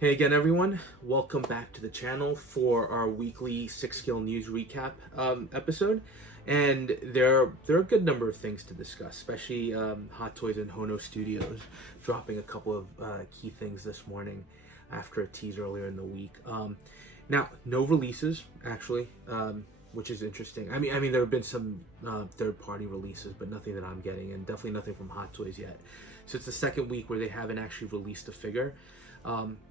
Hey again, everyone. Welcome back to the channel for our weekly 6-Scale News Recap episode. And there are a good number of things to discuss, especially Hot Toys and Hono Studios dropping a couple of key things this morning after a tease earlier in the week. Now, no releases, actually, which is interesting. I mean, there have been some third-party releases, but nothing that I'm getting, and definitely nothing from Hot Toys yet. So it's the second week where they haven't actually released a figure.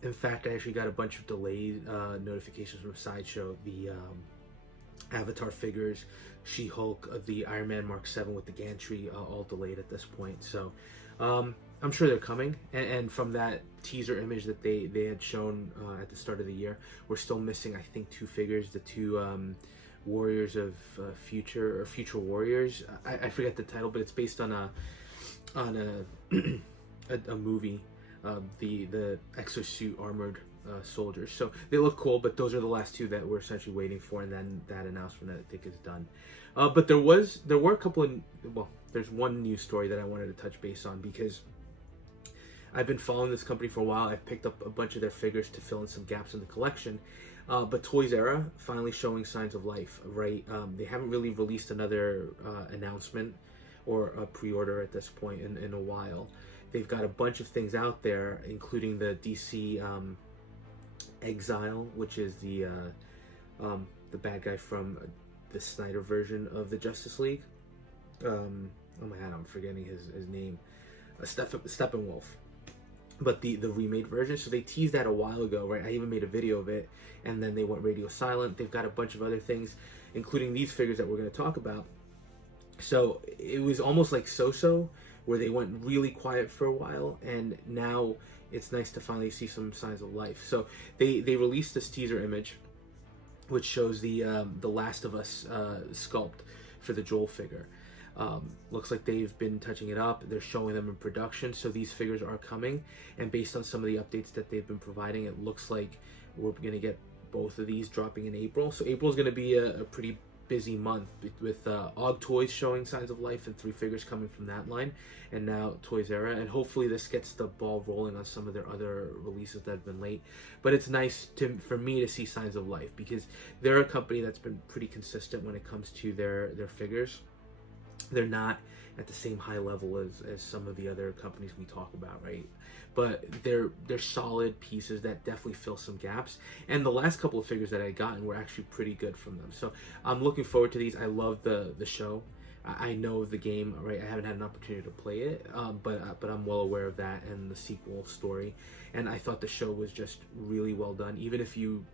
In fact, I actually got a bunch of delayed notifications from Sideshow. The Avatar figures, She-Hulk, the Iron Man Mark 7 with the gantry, all delayed at this point. So I'm sure they're coming. And from that teaser image that they had shown at the start of the year, we're still missing, I think, 2 figures. The 2 Warriors of Future Warriors. I forget the title, but it's based on a movie. The exosuit armored soldiers. So they look cool, but those are the last 2 that we're essentially waiting for, and then that announcement I think is done. But there were a couple of, well, there's one news story that I wanted to touch base on because I've been following this company for a while. I've picked up a bunch of their figures to fill in some gaps in the collection. But Toys R Us finally showing signs of life, right? They haven't really released another announcement or a pre-order at this point in a while. They've got a bunch of things out there, including the DC Exile, which is the bad guy from the Snyder version of the Justice League. Oh my god, I'm forgetting his name. Steppenwolf. But the remade version. So they teased that a while ago, right? I even made a video of it, and then they went radio silent. They've got a bunch of other things, including these figures that we're going to talk about. So it was almost like So-So, where they went really quiet for a while, and now it's nice to finally see some signs of life. So they released this teaser image, which shows the Last of Us sculpt for the Joel figure. Looks like they've been touching it up. They're showing them in production, so these figures are coming. And based on some of the updates that they've been providing, it looks like we're going to get both of these dropping in April. So April is going to be a pretty busy month with Og Toys showing signs of life and 3 figures coming from that line, and now Toys R Us, and hopefully this gets the ball rolling on some of their other releases that have been late. But it's nice for me to see signs of life because they're a company that's been pretty consistent when it comes to their figures. They're not at the same high level as some of the other companies we talk about, right? But they're solid pieces that definitely fill some gaps. And the last couple of figures that I gotten were actually pretty good from them. So I'm looking forward to these. I love the show. I know the game, right? I haven't had an opportunity to play it, but I'm well aware of that and the sequel story. And I thought the show was just really well done. Even if you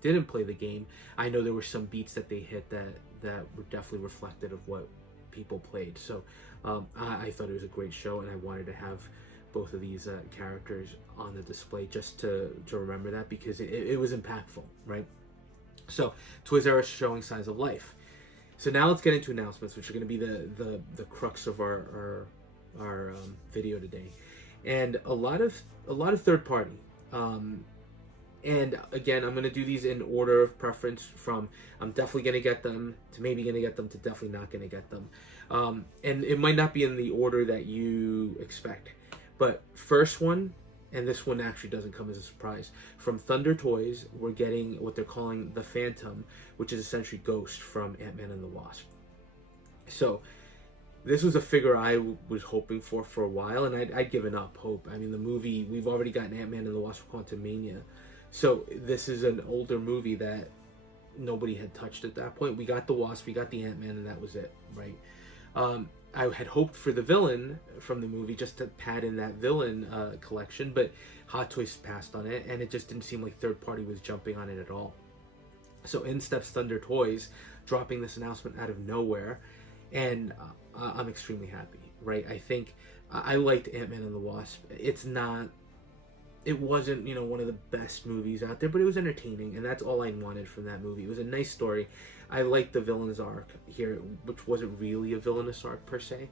didn't play the game, I know there were some beats that they hit that were definitely reflective of what people played. So I thought it was a great show, and I wanted to have both of these characters on the display just to remember that because it was impactful, right? So Toys R Us showing signs of life. So now let's get into announcements, which are going to be the crux of our video today, and a lot of third party. And again, I'm going to do these in order of preference from I'm definitely going to get them to maybe going to get them to definitely not going to get them. And it might not be in the order that you expect. But first one, and this one actually doesn't come as a surprise, from Thunder Toys, we're getting what they're calling the Phantom, which is essentially Ghost from Antman and the Wasp. So this was a figure I was hoping for a while, and I'd given up hope. I mean, the movie, we've already gotten Antman and the Wasp Quantumania. So this is an older movie that nobody had touched at that point. We got the Wasp, we got the Ant-Man, and that was it, right? I had hoped for the villain from the movie just to pad in that villain collection, but Hot Toys passed on it, and it just didn't seem like third party was jumping on it at all. So in steps Thunder Toys, dropping this announcement out of nowhere, and I'm extremely happy, right? I think I liked Ant-Man and the Wasp. It wasn't, one of the best movies out there, but it was entertaining, and that's all I wanted from that movie. It was a nice story. I liked the villain's arc here, which wasn't really a villainous arc per se.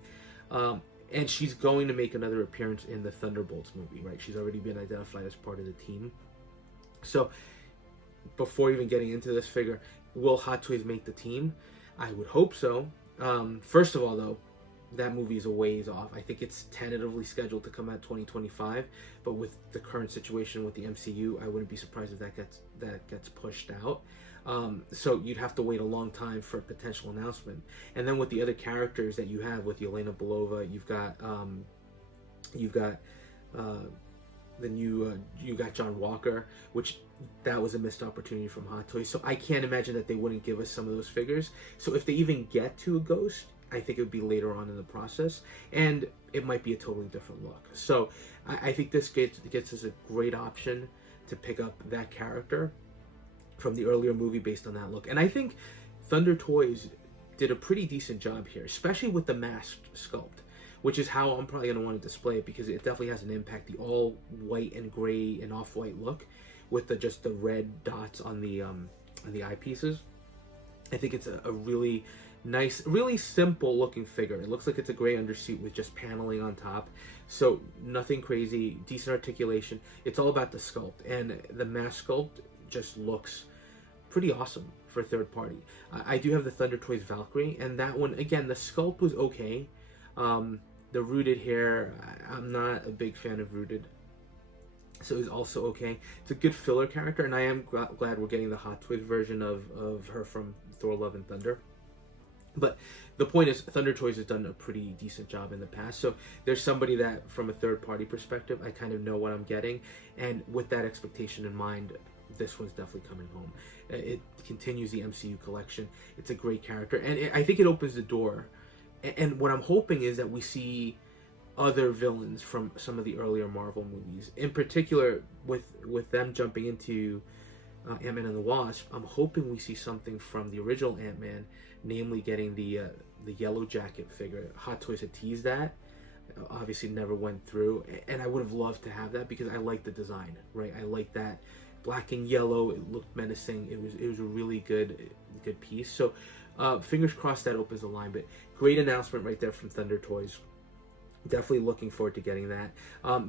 And she's going to make another appearance in the Thunderbolts movie, right? She's already been identified as part of the team. So before even getting into this figure, will Hot Toys make the team? I would hope so. First of all, though, that movie is a ways off. I think it's tentatively scheduled to come out 2025, but with the current situation with the MCU, I wouldn't be surprised if that gets pushed out. So you'd have to wait a long time for a potential announcement. And then with the other characters that you have, with Yelena Belova, you've got the new you got John Walker, which that was a missed opportunity from Hot Toys. So I can't imagine that they wouldn't give us some of those figures. So if they even get to a Ghost, I think it would be later on in the process, and it might be a totally different look. So I think this gets us a great option to pick up that character from the earlier movie based on that look. And I think Thunder Toys did a pretty decent job here, especially with the masked sculpt, which is how I'm probably going to want to display it, because it definitely has an impact. The all white and gray and off-white look with just the red dots on the eyepieces. I think it's a really nice, really simple looking figure. It looks like it's a gray undersuit with just paneling on top. So nothing crazy, decent articulation. It's all about the sculpt, and the mask sculpt just looks pretty awesome for a third party. I do have the Thunder Toys Valkyrie, and that one, again, the sculpt was okay. The rooted hair, I'm not a big fan of rooted, so it's also okay. It's a good filler character, and I am glad we're getting the Hot Toys version of her from Thor: Love and Thunder. But the point is, Thunder Toys has done a pretty decent job in the past, so there's somebody that, from a third-party perspective, I kind of know what I'm getting, and with that expectation in mind, this one's definitely coming home. It continues the MCU collection. It's a great character, and I think it opens the door. And what I'm hoping is that we see other villains from some of the earlier Marvel movies. In particular, with them jumping into Antman and the Wasp, I'm hoping we see something from the original Antman, namely getting the Yellow Jacket figure. Hot Toys had teased that. Obviously never went through, and I would have loved to have that because I like the design, right? I like that black and yellow. It looked menacing. It was a really good piece. So fingers crossed that opens the line. But great announcement right there from Thunder Toys. Definitely looking forward to getting that.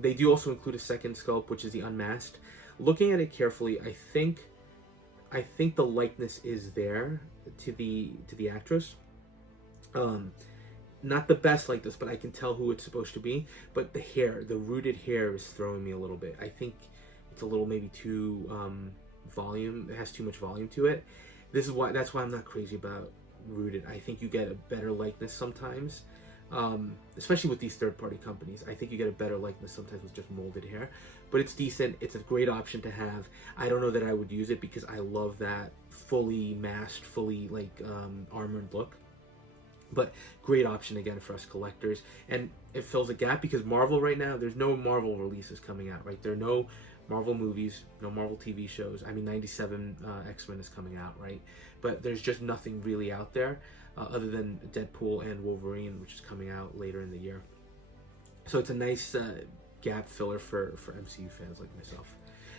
They do also include a second sculpt, which is the Unmasked. Looking at it carefully, I think the likeness is there to the actress. Not the best likeness, but I can tell who it's supposed to be. But the hair, the rooted hair, is throwing me a little bit. I think it's a little maybe too volume. It has too much volume to it. That's why I'm not crazy about rooted. I think you get a better likeness sometimes, especially with these third-party companies. I think you get a better likeness sometimes with just molded hair, but it's decent. It's a great option to have. I don't know that I would use it because I love that fully masked, fully armored look. But great option again for us collectors, and it fills a gap because Marvel right now, there's no Marvel releases coming out, right? There are no Marvel movies, no Marvel TV shows. I mean, 97 X-Men is coming out, right? But there's just nothing really out there other than Deadpool and Wolverine, which is coming out later in the year. So it's a nice gap filler for MCU fans like myself.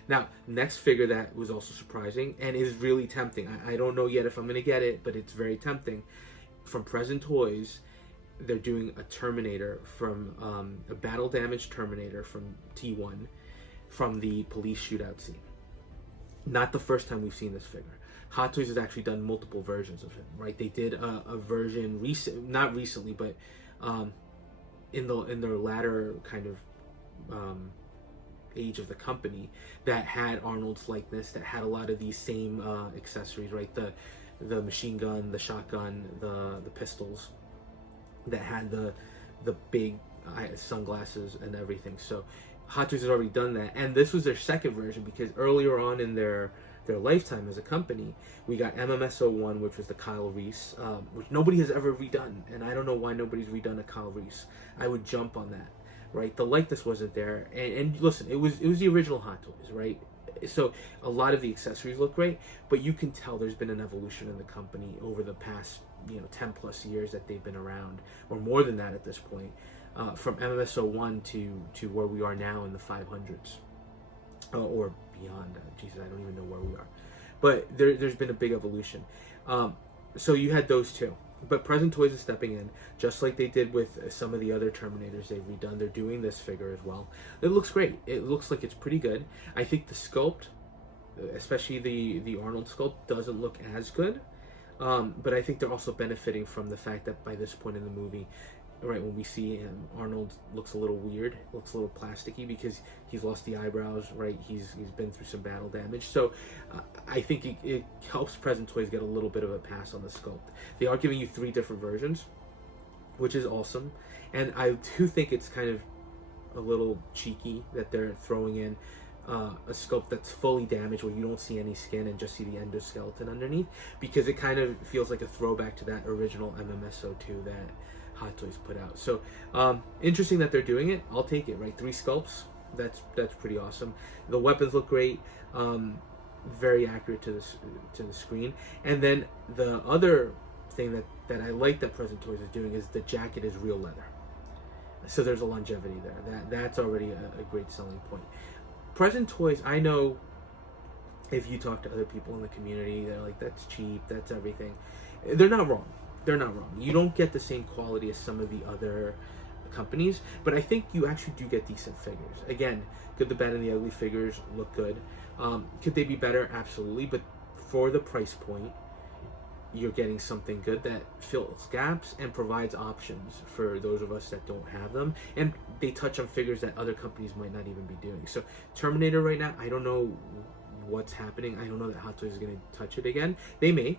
Now, next figure that was also surprising and is really tempting. I don't know yet if I'm going to get it, but it's very tempting. From Present Toys, they're doing a Terminator from a battle-damaged Terminator from T1 from the police shootout scene. Not the first time we've seen this figure. Hot Toys has actually done multiple versions of him, right? They did a version not recently, but in their latter kind of age of the company that had Arnold's likeness, that had a lot of these same accessories, right? The machine gun, the shotgun, the pistols, that had the big sunglasses and everything. So Hot Toys has already done that, and this was their second version because earlier on in their lifetime as a company, we got MMS01, which was the Kyle Reese, which nobody has ever redone, and I don't know why nobody's redone a Kyle Reese. I would jump on that, right? The likeness wasn't there, and listen, it was the original Hot Toys, right? So a lot of the accessories look great, but you can tell there's been an evolution in the company over the past 10 plus years that they've been around, or more than that at this point, from MMS01 to where we are now in the 500s or beyond. Jesus, I don't even know where we are, but there's been a big evolution. So you had those two. But Present Toys is stepping in, just like they did with some of the other Terminators they've redone. They're doing this figure as well. It looks great. It looks like it's pretty good. I think the sculpt, especially the Arnold sculpt, doesn't look as good. But I think they're also benefiting from the fact that by this point in the movie, right when we see him, Arnold looks a little weird, looks a little plasticky because he's lost the eyebrows, right? He's been through some battle damage. So I think it helps Present Toys get a little bit of a pass on the sculpt. They are giving you 3 different versions, which is awesome. And I do think it's kind of a little cheeky that they're throwing in a sculpt that's fully damaged where you don't see any skin and just see the endoskeleton underneath, because it kind of feels like a throwback to that original MMSO2 that Hot Toys put out. So interesting that they're doing it. I'll take it, right? 3 sculpts, that's pretty awesome. The weapons look great, very accurate to the screen. And then the other thing that I like that Present Toys is doing is the jacket is real leather, so there's a longevity there. That's already a great selling point. Present Toys, I know if you talk to other people in the community, they're like, that's cheap, that's everything. They're not wrong. They're not wrong. You don't get the same quality as some of the other companies, but I think you actually do get decent figures. Again, Good, the Bad, and the Ugly figures look good. Could they be better? Absolutely. But for the price point, you're getting something good that fills gaps and provides options for those of us that don't have them. And they touch on figures that other companies might not even be doing. So Terminator right now, I don't know what's happening. I don't know that Hot Toys is going to touch it again. They may,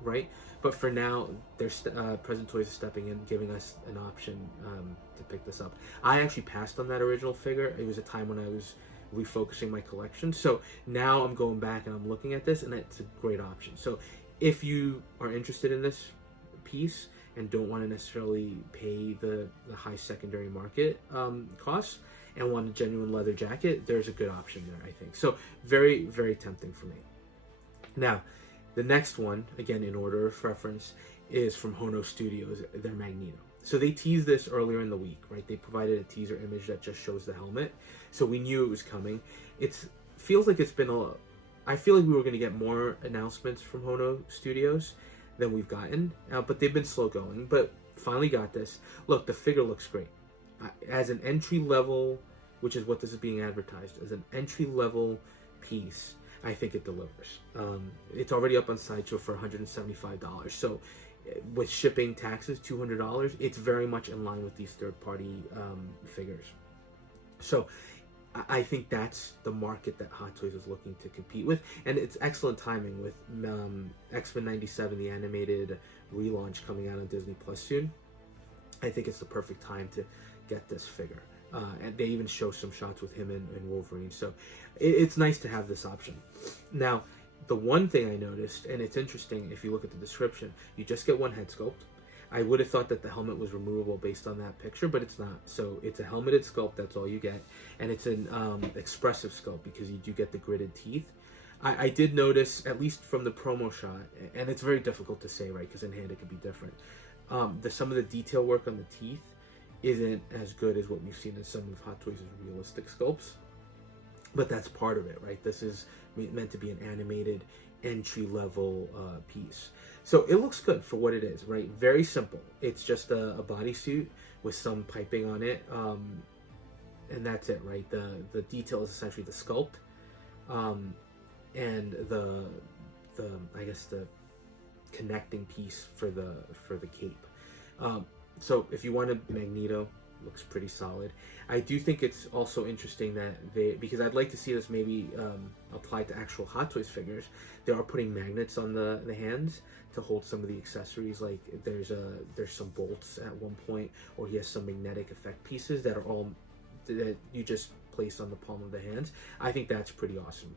right? But for now, Present Toys is stepping in, giving us an option to pick this up. I actually passed on that original figure. It was a time when I was refocusing my collection. So now I'm going back and I'm looking at this, and it's a great option. So if you are interested in this piece and don't want to necessarily pay the high secondary market costs and want a genuine leather jacket, there's a good option there, I think. So very, very tempting for me. Now, the next one, again in order of reference, is from Hono Studios, their Magneto. So they teased this earlier in the week, right? They provided a teaser image that just shows the helmet. So we knew it was coming. It feels like it's been I feel like we were going to get more announcements from Hono Studios than we've gotten, but they've been slow going, but finally got this. Look, the figure looks great. As an entry level, which is what this is being advertised, as an entry level piece, I think it delivers. It's already up on Sideshow for $175. So with shipping, taxes, $200, it's very much in line with these third-party figures. So I think that's the market that Hot Toys is looking to compete with, and it's excellent timing with X-Men 97, the animated relaunch, coming out on Disney Plus soon. I think it's the perfect time to get this figure. And they even show some shots with him and Wolverine, so it's nice to have this option. Now, the one thing I noticed, and it's interesting if you look at the description, you just get one head sculpt. I would have thought that the helmet was removable based on that picture, but it's not. So it's a helmeted sculpt, that's all you get. And it's an expressive sculpt because you do get the gridded teeth. I did notice, at least from the promo shot, and it's very difficult to say, right, because in hand it could be different. Some of the detail work on the teeth isn't as good as what we've seen in some of Hot Toys' realistic sculpts. But that's part of it, right? This is meant to be an animated entry-level piece. So it looks good for what it is, right? Very simple. It's just a bodysuit with some piping on it, and that's it, right? The detail is essentially the sculpt, and the I guess the connecting piece for the cape. So if you want a Magneto, looks pretty solid. I do think it's also interesting that because I'd like to see this maybe applied to actual Hot Toys figures, they are putting magnets on the hands to hold some of the accessories. Like there's some bolts at one point, or he has some magnetic effect pieces that are all that you just place on the palm of the hands. I think that's pretty awesome.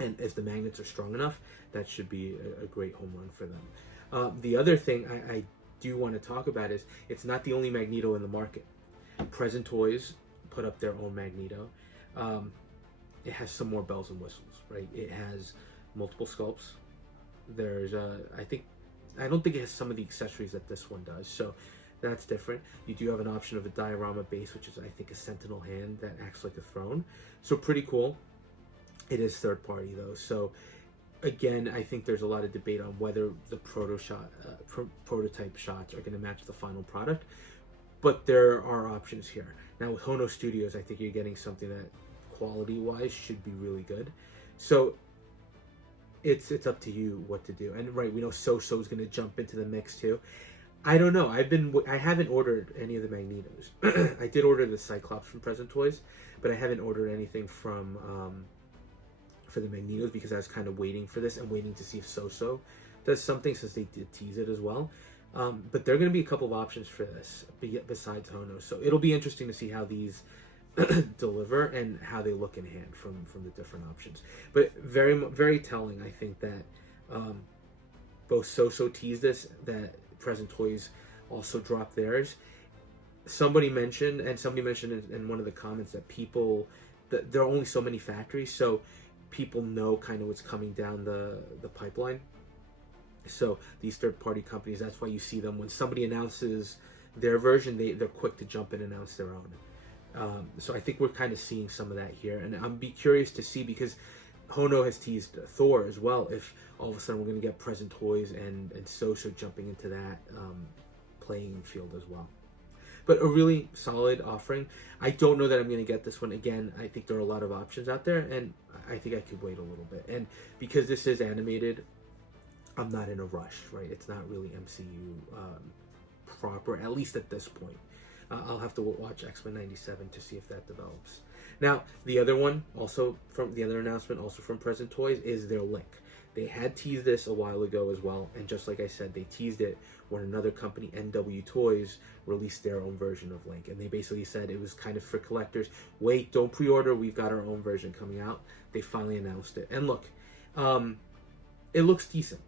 And if the magnets are strong enough, that should be a great home run for them. The other thing I do want to talk about is it's not the only Magneto in the market. Present Toys put up their own Magneto. It has some more bells and whistles, right? It has multiple sculpts. There's I don't think it has some of the accessories that this one does, so that's different. You do have an option of a diorama base, which is I think a sentinel hand that acts like a throne, so pretty cool. It is third party though, so again, I think there's a lot of debate on whether the prototype shots are going to match the final product, but there are options here. Now with Hono Studios, I think you're getting something that quality-wise should be really good. So it's up to you what to do. And right, we know So-So's going to jump into the mix too. I don't know. I haven't ordered any of the Magnetos. I did order the Cyclops from Present Toys, but I haven't ordered anything from for the Magnetos because I was kind of waiting for this and waiting to see if So does something, since they did tease it as well. But there are going to be a couple of options for this besides Hono, so it'll be interesting to see how these deliver and how they look in hand from the different options. But very, very telling, I think, that both So teased this, that Present Toys also dropped theirs. Somebody mentioned in one of the comments that there are only so many factories, so people know kind of what's coming down the pipeline. So these third-party companies, that's why you see them when somebody announces their version, they're quick to jump and announce their own. So I think we're kind of seeing some of that here, and I'm be curious to see, because Hono has teased Thor as well, if all of a sudden we're going to get Present Toys and So jumping into that playing field as well. But a really solid offering. I don't know that I'm going to get this one. Again, I think there are a lot of options out there, and I think I could wait a little bit. And because this is animated, I'm not in a rush, right? It's not really MCU proper, at least at this point. I'll have to watch X-Men 97 to see if that develops. Now, the other one, also from the other announcement, also from Present Toys, is their Link. They had teased this a while ago as well, and just like I said, they teased it when another company, NW Toys, released their own version of Link. And they basically said it was kind of for collectors. Wait, don't pre-order, we've got our own version coming out. They finally announced it. And look, it looks decent.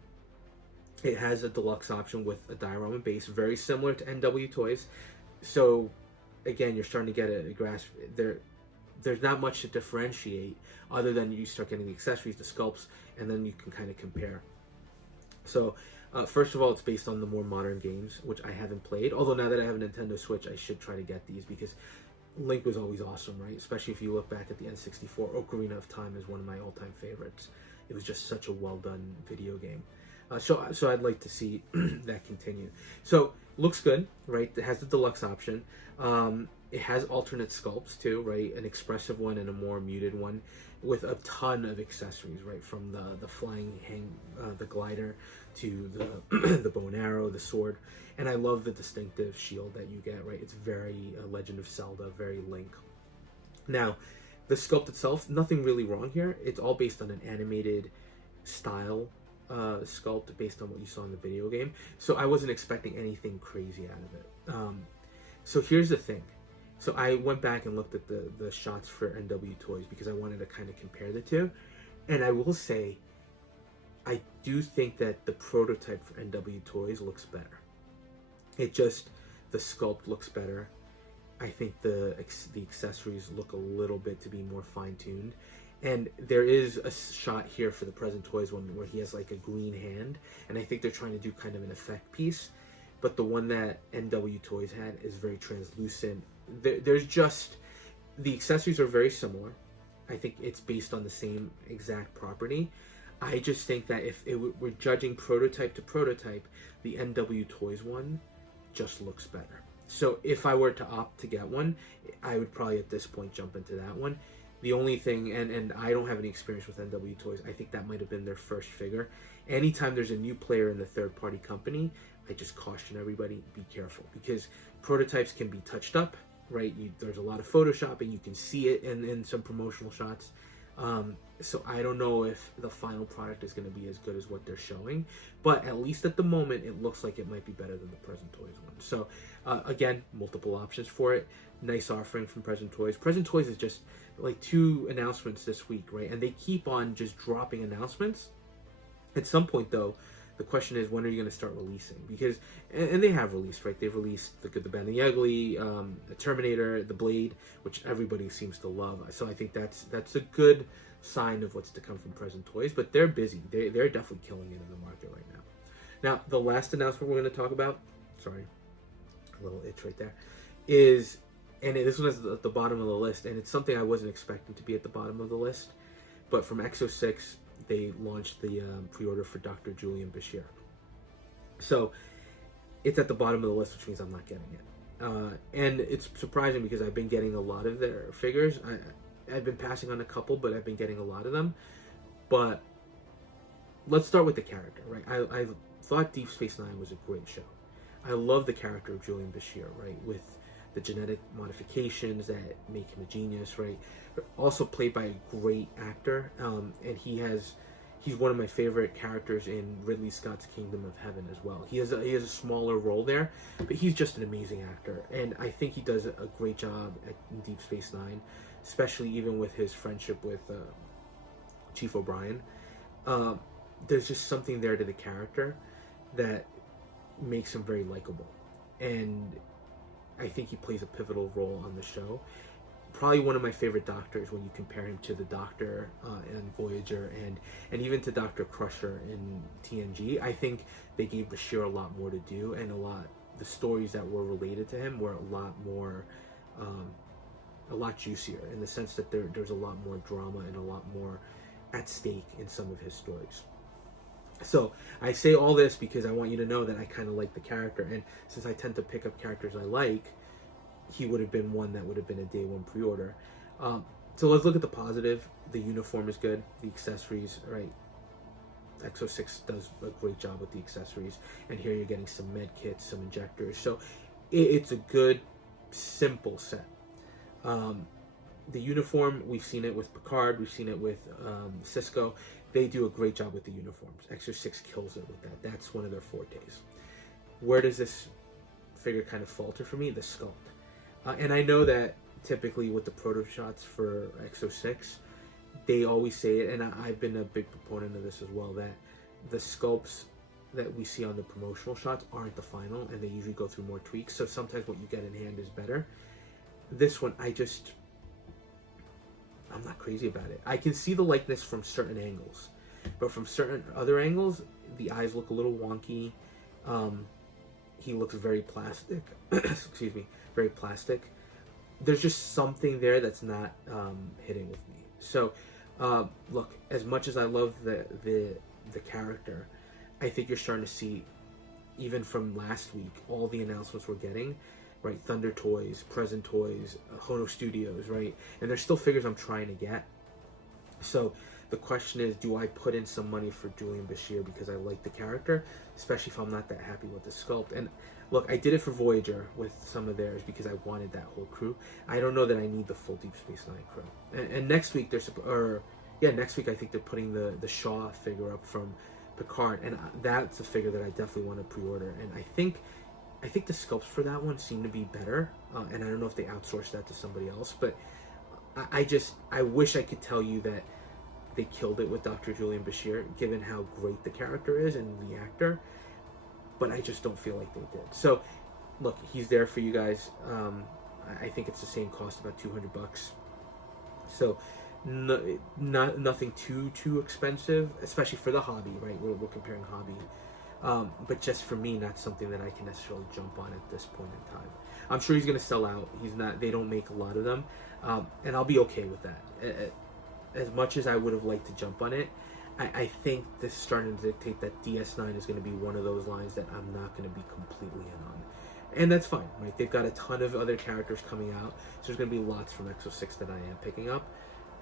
It has a deluxe option with a diorama base, very similar to NW Toys. So, again, you're starting to get a grasp. There's not much to differentiate other than you start getting the accessories, the sculpts, and then you can kind of compare. So, first of all, it's based on the more modern games, which I haven't played. Although now that I have a Nintendo Switch, I should try to get these, because Link was always awesome, right? Especially if you look back at the N64. Ocarina of Time is one of my all-time favorites. It was just such a well-done video game. So I'd like to see that continue. So, looks good, right? It has the deluxe option. It has alternate sculpts too, right? An expressive one and a more muted one, with a ton of accessories, right? From the flying the glider to the the bow and arrow, the sword, and I love the distinctive shield that you get, right? It's very Legend of Zelda, very Link. Now, the sculpt itself, nothing really wrong here. It's all based on an animated style sculpt based on what you saw in the video game. So I wasn't expecting anything crazy out of it. So here's the thing. So I went back and looked at the shots for NW Toys because I wanted to kind of compare the two. And I will say, I do think that the prototype for NW Toys looks better. The sculpt looks better. I think the accessories look a little bit to be more fine-tuned. And there is a shot here for the Present Toys one where he has like a green hand, and I think they're trying to do kind of an effect piece. But the one that NW Toys had is very translucent. There's just, the accessories are very similar. I think it's based on the same exact property. I just think that if we're judging prototype to prototype, the NW Toys one just looks better. So if I were to opt to get one, I would probably at this point jump into that one. The only thing, and I don't have any experience with NW Toys, I think that might have been their first figure. Anytime there's a new player in the third-party company, I just caution everybody, be careful. Because prototypes can be touched up, right? There's a lot of photoshopping, you can see it in some promotional shots. So I don't know if the final product is going to be as good as what they're showing. But at least at the moment, it looks like it might be better than the Present Toys one. So, again, multiple options for it. Nice offering from Present Toys. Present Toys is just like 2 announcements this week, right? And they keep on just dropping announcements. At some point, though, the question is, when are you going to start releasing? Because, and they have released, right? They've released The Good, the Bad, and the Ugly, the Terminator, the Blade, which everybody seems to love. So I think that's a good sign of what's to come from Present Toys. But they're busy. They're definitely killing it in the market right now. Now, the last announcement we're going to talk about, sorry, a little itch right there, is, and this one is at the bottom of the list, and it's something I wasn't expecting to be at the bottom of the list, but from X06, they launched the pre-order for Dr. Julian Bashir. So it's at the bottom of the list, which means I'm not getting it. And it's surprising because I've been getting a lot of their figures. I've been passing on a couple, but I've been getting a lot of them. But let's start with the character, right? I thought Deep Space Nine was a great show. I love the character of Julian Bashir, right, with the genetic modifications that make him a genius, right? But also played by a great actor, and he's one of my favorite characters in Ridley Scott's Kingdom of Heaven as well. He has a smaller role there, but he's just an amazing actor, and I think he does a great job at Deep Space Nine, especially even with his friendship with Chief O'Brien. There's just something there to the character that makes him very likable, and I think he plays a pivotal role on the show. Probably one of my favorite Doctors when you compare him to the Doctor in Voyager and even to Dr. Crusher in TNG. I think they gave Bashir a lot more to do, and the stories that were related to him were a lot juicier, in the sense that there's a lot more drama and a lot more at stake in some of his stories. So I say all this because I want you to know that I kind of like the character, and since I tend to pick up characters I like, he would have been one that would have been a day one pre-order. So let's look at the positive. The uniform is good. The accessories, right? Exo-6 does a great job with the accessories, and here you're getting some med kits, some injectors. So it's a good, simple set. The uniform, we've seen it with Picard, we've seen it with Cisco. They do a great job with the uniforms. Exo-6 kills it with that. That's one of their fortes. Where does this figure kind of falter for me? The sculpt. And I know that typically with the proto shots for Exo-6, they always say it, and I've been a big proponent of this as well, that the sculpts that we see on the promotional shots aren't the final, and they usually go through more tweaks, so sometimes what you get in hand is better. This one, I'm not crazy about it. I can see the likeness from certain angles, but from certain other angles, the eyes look a little wonky. He looks very plastic. Excuse me, very plastic. There's just something there that's not hitting with me. So, look, as much as I love the character, I think you're starting to see, even from last week, all the announcements we're getting, right? Thunder Toys, Present Toys, Hono Studios, right? And there's still figures I'm trying to get. So the question is, do I put in some money for Julian Bashir because I like the character, especially if I'm not that happy with the sculpt? And look, I did it for Voyager with some of theirs because I wanted that whole crew. I don't know that I need the full Deep Space Nine crew. And next week next week I think they're putting the Shaw figure up from Picard, and that's a figure that I definitely want to pre-order. And I think the sculpts for that one seem to be better, and I don't know if they outsourced that to somebody else, but I wish I could tell you that they killed it with Dr. Julian Bashir, given how great the character is and the actor, but I just don't feel like they did. So, look, he's there for you guys. I think it's the same cost, about $200. So, nothing too expensive, especially for the hobby, right? We're comparing hobby. But just for me, not something that I can necessarily jump on at this point in time. I'm sure he's going to sell out. They don't make a lot of them, and I'll be okay with that. As much as I would have liked to jump on it, I think this is starting to dictate that DS9 is going to be one of those lines that I'm not going to be completely in on. And that's fine, right? They've got a ton of other characters coming out, so there's going to be lots from Exo-6 that I am picking up.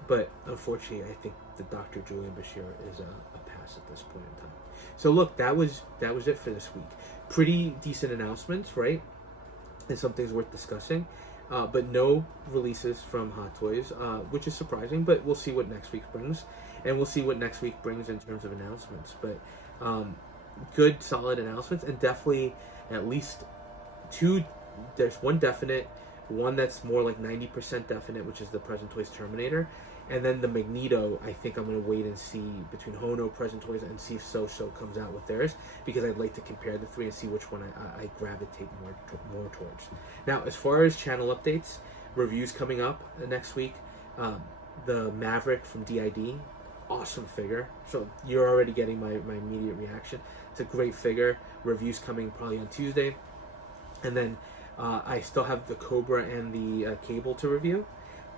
But unfortunately, I think the Dr. Julian Bashir is a pass at this point in time. So look, that was it for this week. Pretty decent announcements, right? And some things worth discussing. But no releases from Hot Toys, which is surprising, but we'll see what next week brings. And we'll see what next week brings in terms of announcements. But good, solid announcements, and definitely at least two. There's one definite, one that's more like 90% definite, which is the Present Toys Terminator. And then the Magneto, I think I'm going to wait and see between Hono, Present Toys, and see if So comes out with theirs, because I'd like to compare the three and see which one I gravitate more towards. Now, as far as channel updates, reviews coming up next week. The Maverick from DID, awesome figure. So you're already getting my immediate reaction. It's a great figure. Reviews coming probably on Tuesday. And then I still have the Cobra and the Cable to review.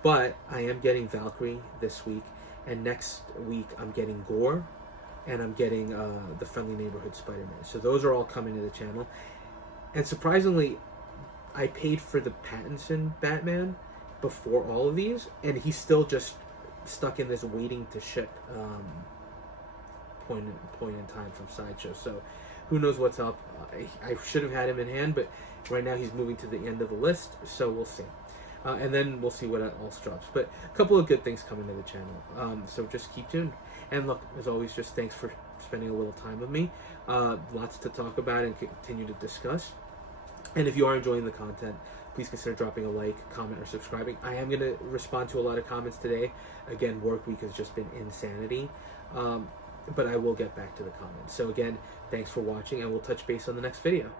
But I am getting Valkyrie this week, and next week I'm getting Gore, and I'm getting the Friendly Neighborhood Spider-Man. So those are all coming to the channel. And surprisingly, I paid for the Pattinson Batman before all of these, and he's still just stuck in this waiting to ship point in time from Sideshow. So who knows what's up. I should have had him in hand, but right now he's moving to the end of the list, so we'll see. And then we'll see what else drops. But a couple of good things coming to the channel. So just keep tuned. And look, as always, just thanks for spending a little time with me. Lots to talk about and continue to discuss. And if you are enjoying the content, please consider dropping a like, comment, or subscribing. I am going to respond to a lot of comments today. Again, work week has just been insanity. But I will get back to the comments. So again, thanks for watching, and we'll touch base on the next video.